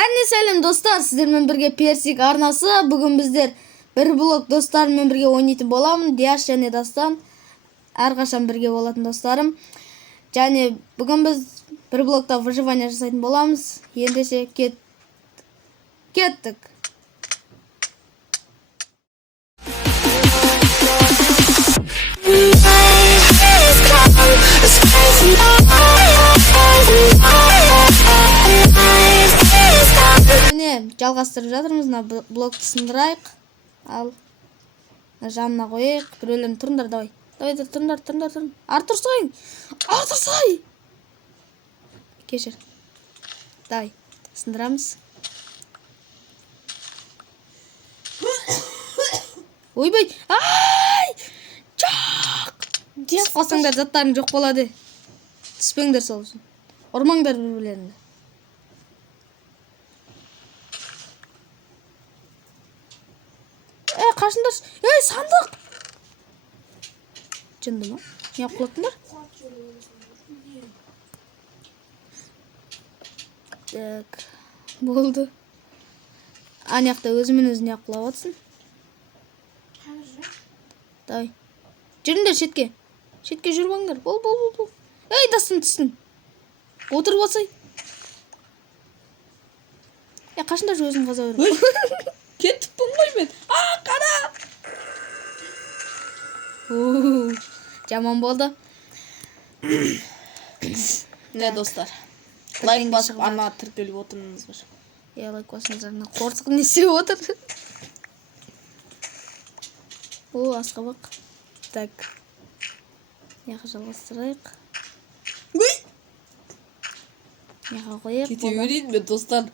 Сәлем достар, сіздермен бірге Персик арнасы. Бүгін біздер бір блок достарыммен бірге ойнайтын боламын. Диаш және Дастан әрқашан бірге болатын достарым. Және бүгін біз бір блокта выживание жасайтын боламыз. Ендеше кеттік. Жалғастырып жатырмыз. Мына блокты сындырайық. Ал жанына қойайық. Біреулерін тұрыңдар, давай. Давай, тұрыңдар. Артур сай! Кешір. Давай, сындырамыз. Ойбай! Ай! Жоқ! Тез қосаңдар, заттарың жоқ болады. Түспеңдер сол үшін. Ұрмаңдар бір-бірлеріңді. Қашындар. Сандық! Жынды ма? Не құлаттыңдар? Так, болды. Анияқта өзімен өзіне құлап атсын. Давай. Жүріңдер шетке. Шетке жүрбаңдар. Бол. Дастан түссін. Отырып отсай. Қашындар өзің қаза өріп. Кетіппін ғой мен. Қара! Жаман болды. Не достар? Лайк басып, ана тіркеліп отырыңыздар. Лайк басыңыздар. Қорсық не істеп отыр? Асқабақ. Так. Яқа жалғастырайық. Яқа қойып. Кете өрейін бе достар?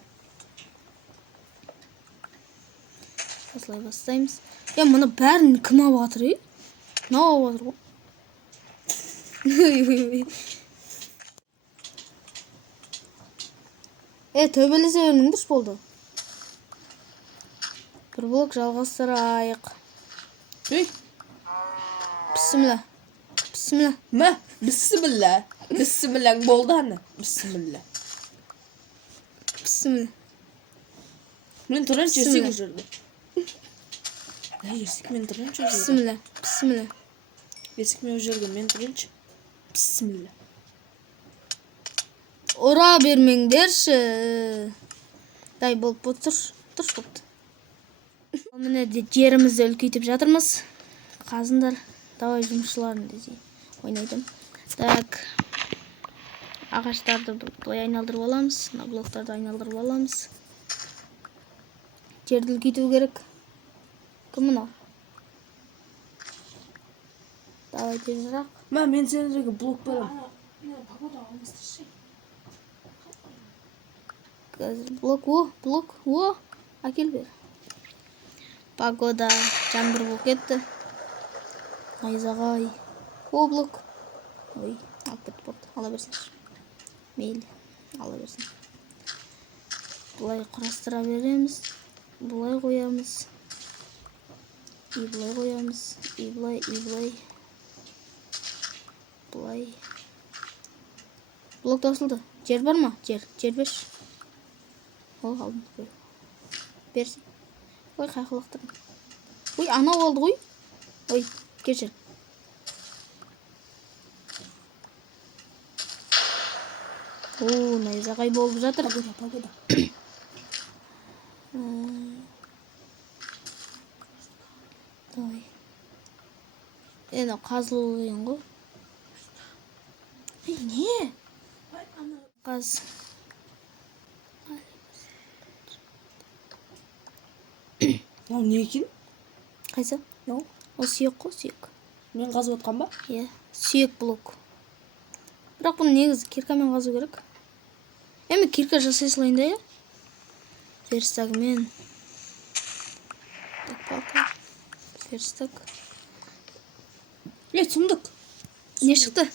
Осылай бастаймыз. Мұны бәрін кім алып жатыр? Не алып жатыр ғой? Төбелесе өрінің дұрыс болды. Бір блок жалғастырайық. Бісміллә. Мә? Бісмілләң болды аны. Бісміллә. Мен тұран жерсек жүрді. Ерсік мен тұран жүрді. Бісміллә. Ерсік мен жүрді. Мен тұрыншы. Бісміллә. Ұра бермеңдерші. Дай болып тұрш болды. Міне жерімізді үлкейтіп жатырмыз. Қазындар. Давай жұмысшыларын десе ойнайтын. Так. Ағаштарды былай айналдырып аламыз. Блоктарды айналдырып аламыз. Жерді үлкейту керек. Кім мұна? Давай тезірек. Мен сендерге блок берем. Блок. Әкел бер. Погода жаңбыр болып кетті. Айзағай. Блок. Алып кетті болды. Ала берсін. Мейлі. Ала берсін. Бұлай құрастыра береміз. Бұлай қоямыз. Бұлай қоямыз. Бұлай. Бұлай. Блок таусылды. Жер бар ма? Жер беш. Алдым. Берсін. Қайқылықтырым. Анау алды ғой. Кешір. Найзағай болып жатыр. Погода. Давай. Қазылу деген ғой. Не? Қаз. Не екен? Қайсы? Ол сүйек қой, сүйек. Мен қазып отқан ба? Сүйек блок. Бірақ бұны негізі киркамен қазу керек. Кирка жасай салайын да, Верстагымен. Палка. Верстаг. Сұмдық. Не шықты?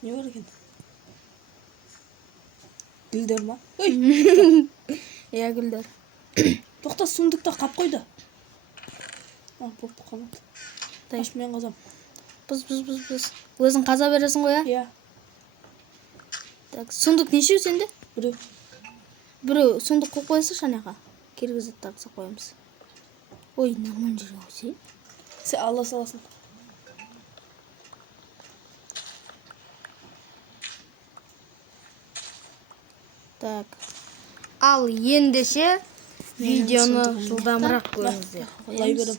Не бар екен? Гүлдер ма? Гүлдер. Тоқта, сұмдықта қап қойды. Болып қалады. Taş мен қазам. Buz. Өзің қаза бересің ғой, Иә. Так, сундук нешеу сенде? Біреу. Біреу сундук қойып қоясың шанаға. Киргізіп тартса қоямыз. Ой, нормально жерге қойсай. Сен алла саласың. Так. Ал ендеше видеоны сундугымды. жылдамырақ көріңіздер. Лай берем.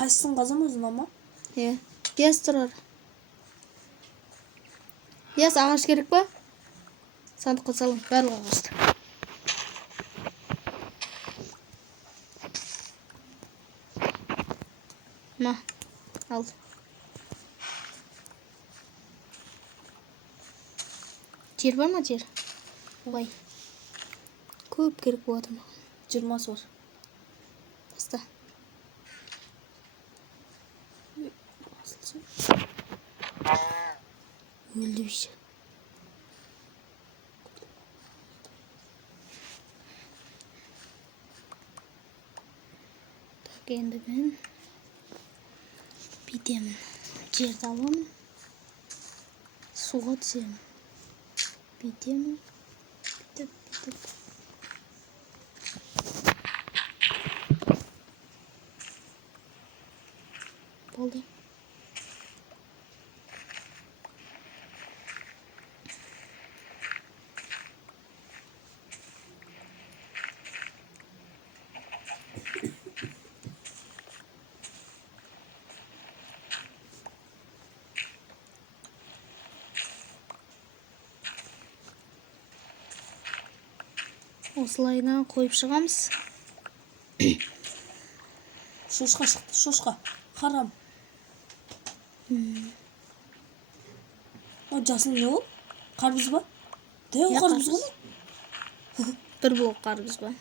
Қайсысын қазам өзің ama? Yes тұрар. Yes, ағаш керек па? Сандыққа салың, барлық ағашты. Ма, ал. Жер бар ма жер? Ой. Көп керек болады ма? 20 var. Баста. Öldü bir şey. Так, endi ben bitemін. Жерді аламын. Суға түсемін. Bitемін. Bitep. Болды. Осылайынан қойып шығамыз. Шошқа шықты, шошқа. Харам. О, жасыл не ол? Қарбыз ба? Деу қарбыз ғой? Bir blok қарбыз ба?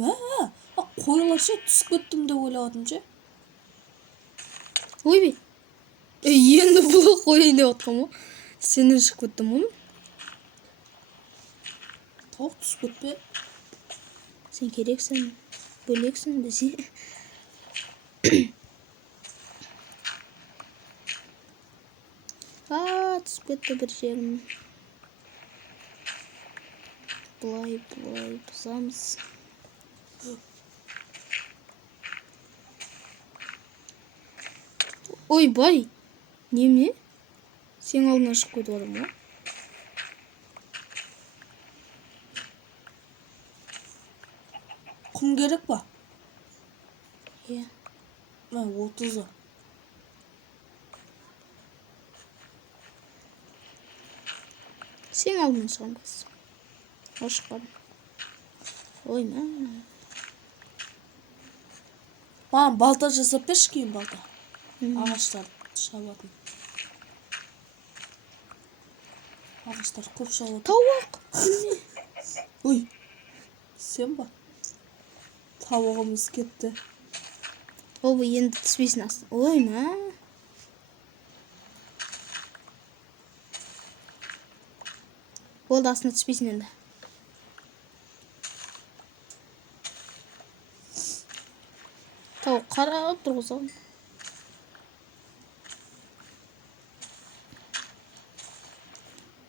Мә, қойылар ше, түсіп кеттім деп ойлаватым ше. Ой бе. Енді blok қойын деп отқам ғой. Сенен шығып кеттім ғой. Тауық түсіп кетпе. Sen керексің, бөлексің десе. Түсіп кетті бір жерім. Бұлай бұзамыз. Ой, бай. Неме? Сен алдына шығып кетіп отырмын ғой. Құм керек па? Иә. Мә, 30-ы. Сен алдына шығам кыз. Ашқарым. Ой, мә. Маған балта жасап берші кейін балта. Ағаштар шабатын. Ағаштар көп шабатын. Тауық. Ой, сен ба? Тауығымыз кетті. Ол бұл енді түспесін астын. Ой, мә. Болды астына түспесін енді. Тауық қарап тұрғызған.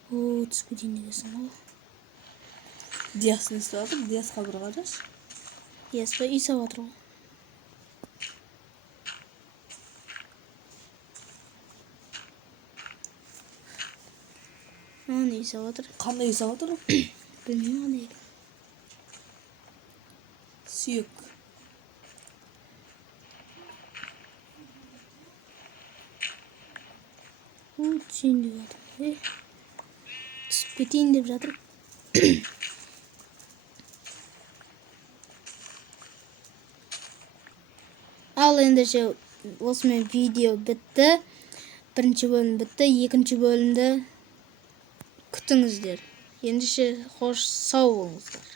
О, түспеден негесін ғой. Дияс не істеп жатыр? Диясқа бір қараш. Дияс па үй сап жатыр ғой. не үй салып жатыр? Қандай үй салып отыр? Білмеймін қандай. Сүйек. Түсейін деп жатыр. Түсіп кетейін деп жатыр. Ал ендеше осымен видео бітті. Бірінші бөлім бітті. Екінші бөлімді күтіңіздер. Ендеше қош сау болыңыздар.